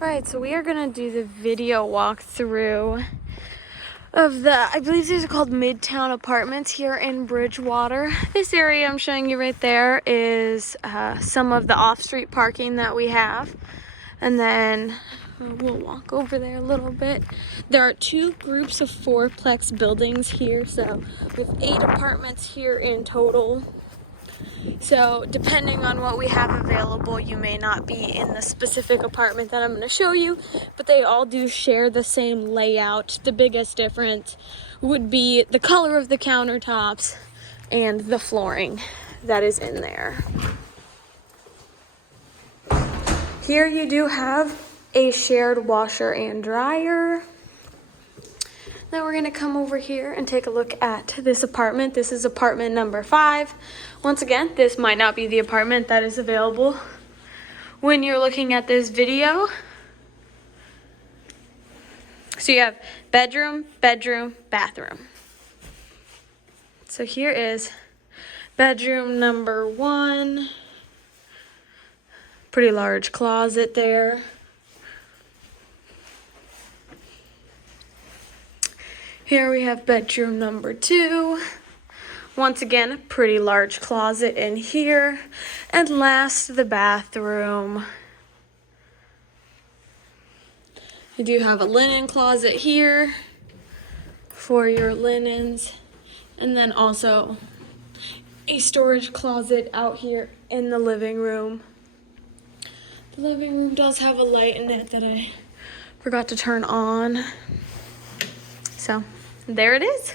Alright, so we are going to do the video walkthrough of the, I believe these are called Midtown Apartments here in Bridgewater. This area I'm showing you right there is some of the off-street parking that we have. And then we'll walk over there a little bit. There are two groups of fourplex buildings here, so we have 8 apartments here in total. So depending on what we have available, you may not be in the specific apartment that I'm going to show you, but they all do share the same layout. The biggest difference would be the color of the countertops and the flooring that is in there. Here you do have a shared washer and dryer. Then we're going to come over here and take a look at this apartment. This is apartment number 5. Once again, this might not be the apartment that is available when you're looking at this video. So you have bedroom, bedroom, bathroom. So here is bedroom number 1. Pretty large closet there. Here we have bedroom number 2. Once again, a pretty large closet in here. And last, the bathroom. You do have a linen closet here for your linens. And then also a storage closet out here in the living room. The living room does have a light in it that I forgot to turn on. So there it is.